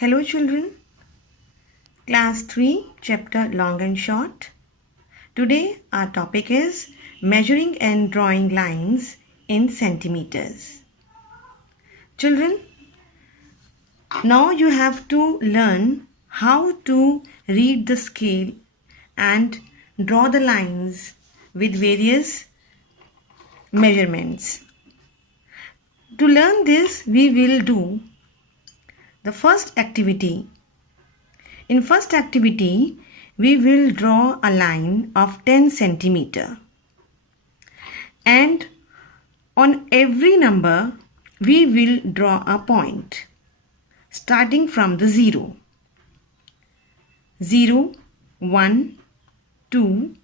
Hello children, class 3 chapter long and short. Today our topic is measuring and drawing lines in centimeters. Children, now you have to learn how to read the scale and draw the lines with various measurements. To learn this, we will do the first activity. In first activity, we will draw a line of 10 centimeter. And on every number, we will draw a point starting from the 0. 0, 1, 2,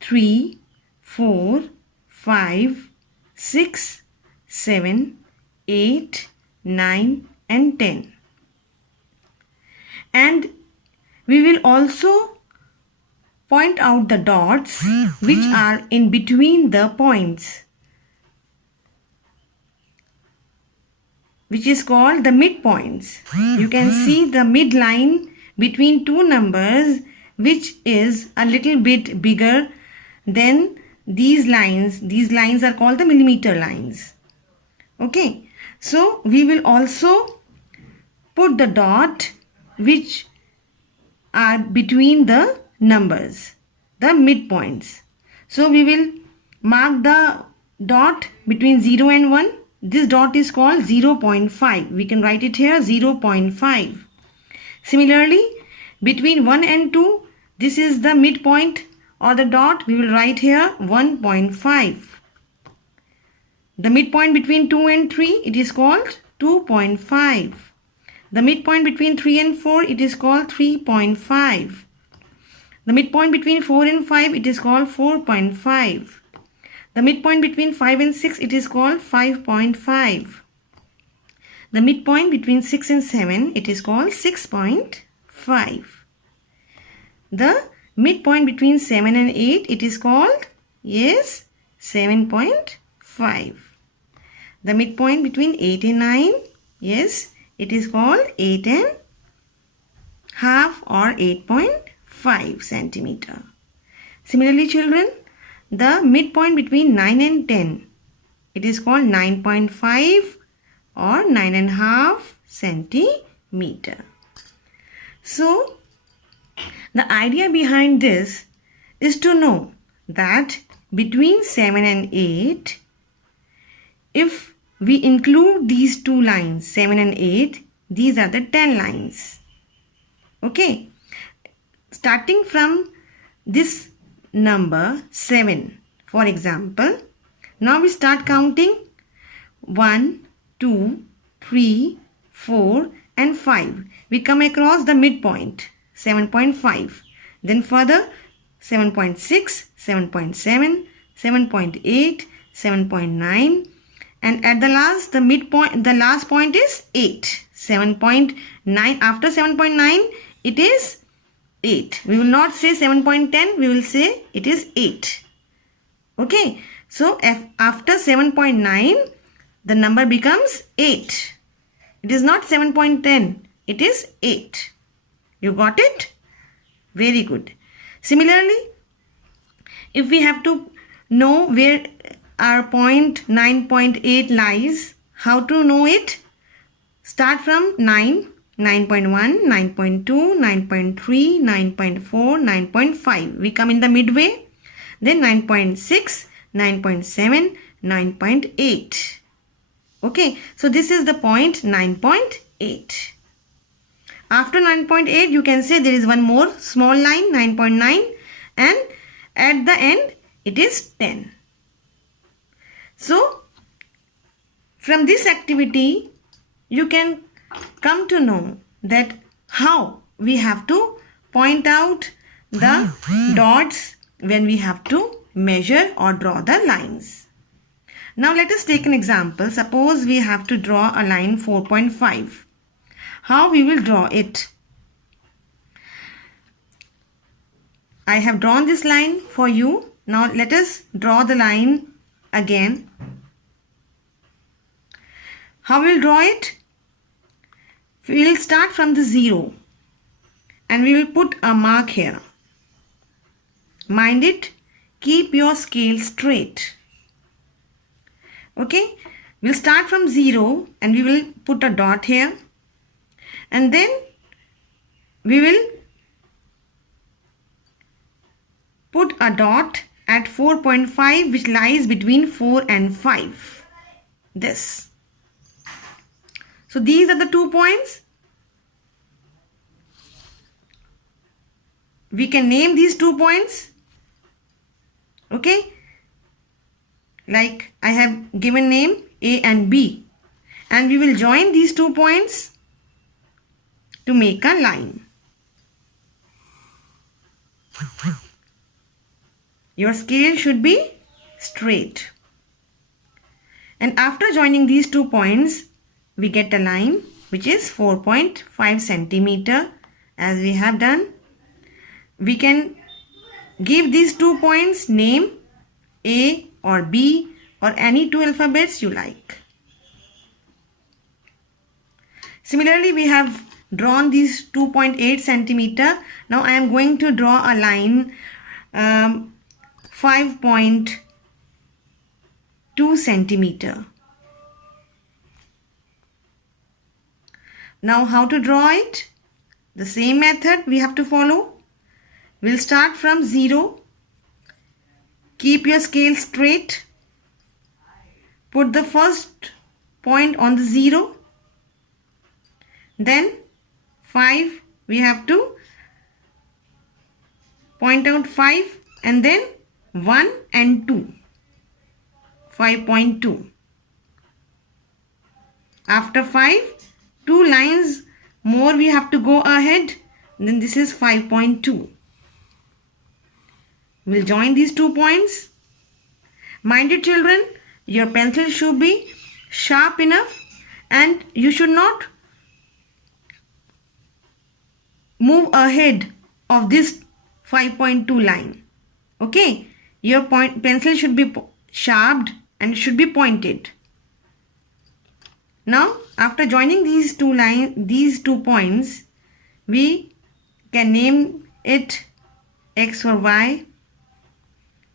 3, 4, 5, 6, 7, 8, 9 and 10. And we will also point out the dots which are in between the points, which is called the midpoints. You can see the midline between two numbers which is a little bit bigger than these lines. These lines are called the millimeter lines. Okay, so we will also put the dot which are between the numbers, the midpoints. So we will mark the dot between 0 and 1. This dot is called 0.5. We can write it here 0.5. Similarly, between 1 and 2, this is the midpoint or the dot. We will write here 1.5. The midpoint between 2 and 3, it is called 2.5. The midpoint between 3 and 4, it is called 3.5. The midpoint between 4 and 5, it is called 4.5. The midpoint between 5 and 6, it is called 5.5. The midpoint between 6 and 7, it is called 6.5. The midpoint between 7 and 8, it is called, yes, 7.5. The midpoint between 8 and 9, yes, it is called 8 and half or 8.5 centimeter. Similarly, children, the midpoint between 9 and 10, it is called 9.5 or 9.5 centimeter. So, the idea behind this is to know that between 7 and 8, if we include these two lines, 7 and 8, these are the 10 lines. Okay. Starting from this number 7, for example, now we start counting 1, 2, 3, 4 and 5. We come across the midpoint, 7.5. Then further 7.6, 7.7, 7.8, 7.9. And at the last, the midpoint, the last point is 8. 7.9. After 7.9, it is 8. We will not say 7.10. We will say it is 8. Okay. So, after 7.9, the number becomes 8. It is not 7.10. It is 8. You got it? Very good. Similarly, if we have to know where our point 9.8 lies, how to know it? Start from 9, 9.1, 9.2, 9.3, 9.4, 9.5. We come in the midway. Then 9.6, 9.7, 9.8. Okay, so this is the point 9.8. After 9.8, you can say there is one more small line, 9.9, and at the end, it is 10. So, from this activity, you can come to know that how we have to point out the dots when we have to measure or draw the lines. Now, let us take an example. Suppose we have to draw a line 4.5. How we will draw it? I have drawn this line for you. Now, let us draw the line again. How we will draw it? We will start from the 0 and we will put a mark here. Mind it, keep your scale straight. Okay, we'll start from 0 and we will put a dot here, and then we will put a dot at 4.5, which lies between 4 and 5. This. So these are the 2 points. We can name these 2 points. Okay, like I have given name A and B, and we will join these 2 points to make a line. Your scale should be straight. And after joining these 2 points, we get a line which is 4.5 centimeter, as we have done. We can give these 2 points name A or B or any 2 alphabets you like. Similarly, we have drawn these 2.8 centimeter. Now I am going to draw a line 5.2 centimeter. Now how to draw it? The same method we have to follow. We'll start from 0. Keep your scale straight. Put the first point on the 0. Then 5, we have to point out 5, and then 1 and 2. 5.2. After 5, 2 lines more we have to go ahead. Then this is 5.2. We'll join these 2 points. Mind it, children, your pencil should be sharp enough and you should not move ahead of this 5.2 line. Okay, your pencil should be sharpened and should be pointed. Now, after joining these 2 points, we can name it X or Y,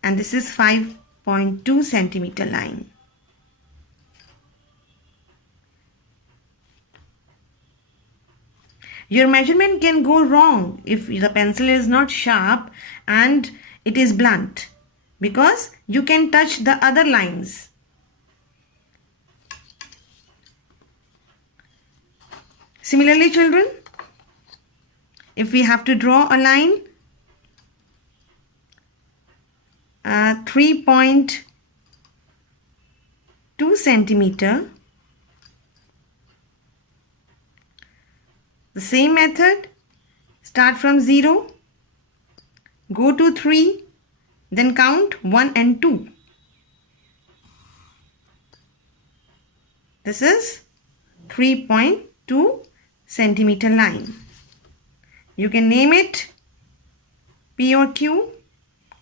and this is 5.2 centimeter line. Your measurement can go wrong if the pencil is not sharp and it is blunt, because you can touch the other lines. Similarly, children, if we have to draw a line 3.2 centimeter, the same method, start from 0, go to 3, then count 1 and 2. This is 3.2 centimeter line. You can name it P or Q,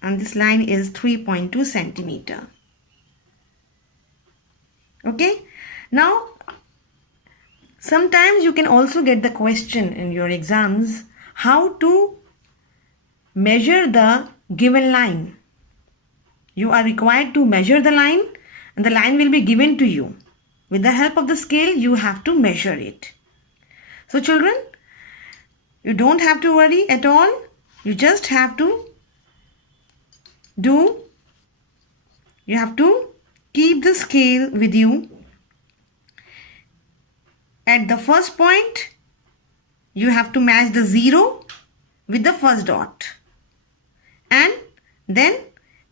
and this line is 3.2 centimeter. Okay, now sometimes you can also get the question in your exams how to measure the given line. You are required to measure the line, and the line will be given to you. With the help of the scale, you have to measure it. So children, you don't have to worry at all. You just have to keep the scale with you. At the first point, you have to match the 0 with the first dot. And then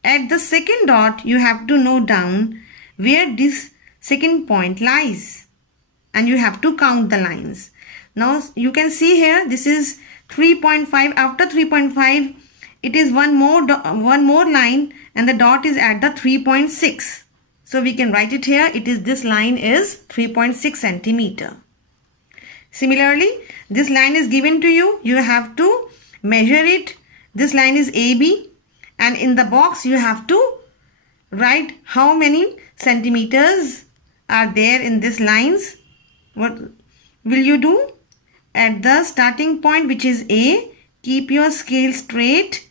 at the second dot, you have to note down where this second point lies. And you have to count the lines. Now you can see here, this is 3.5. After 3.5, it is one more line, and the dot is at the 3.6. So we can write it here. This line is 3.6 centimeter. Similarly, this line is given to you. You have to measure it. This line is AB, and in the box you have to write how many centimeters are there in these lines. What will you do? at the starting point, which is A, keep your scale straight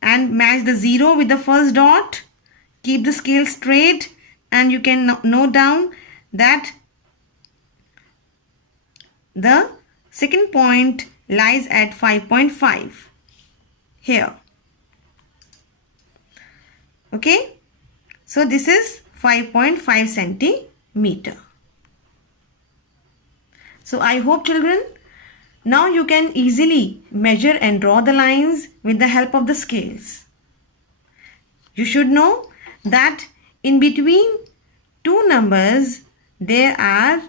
and match the 0 with the first dot. Keep the scale straight and you can note down that the second point lies at 5.5 here. Okay, so this is 5.5 centimeter. So I hope, children, now you can easily measure and draw the lines with the help of the scales. You should know that in between two numbers there are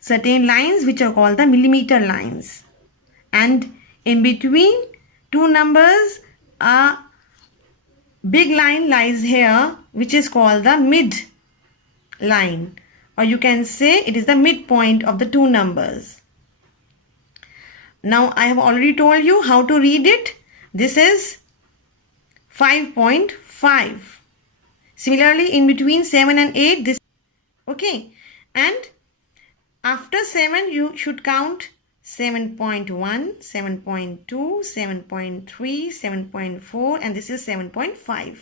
certain lines which are called the millimeter lines, and in between two numbers a big line lies here which is called the mid line, or you can say it is the midpoint of the two numbers. Now I have already told you how to read it. This is 5.5. Similarly, in between 7 and 8, this, okay, and after 7 you should count 7.1, 7.2, 7.3, 7.4, and this is 7.5.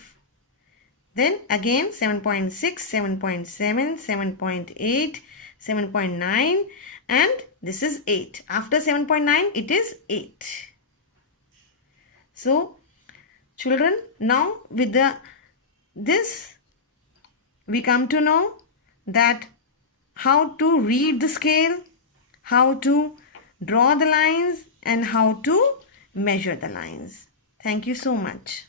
Then again 7.6, 7.7, 7.8, 7.9, and this is 8. After 7.9 it is 8. So children, now with this we come to know that how to read the scale, how to draw the lines, and how to measure the lines. Thank you so much.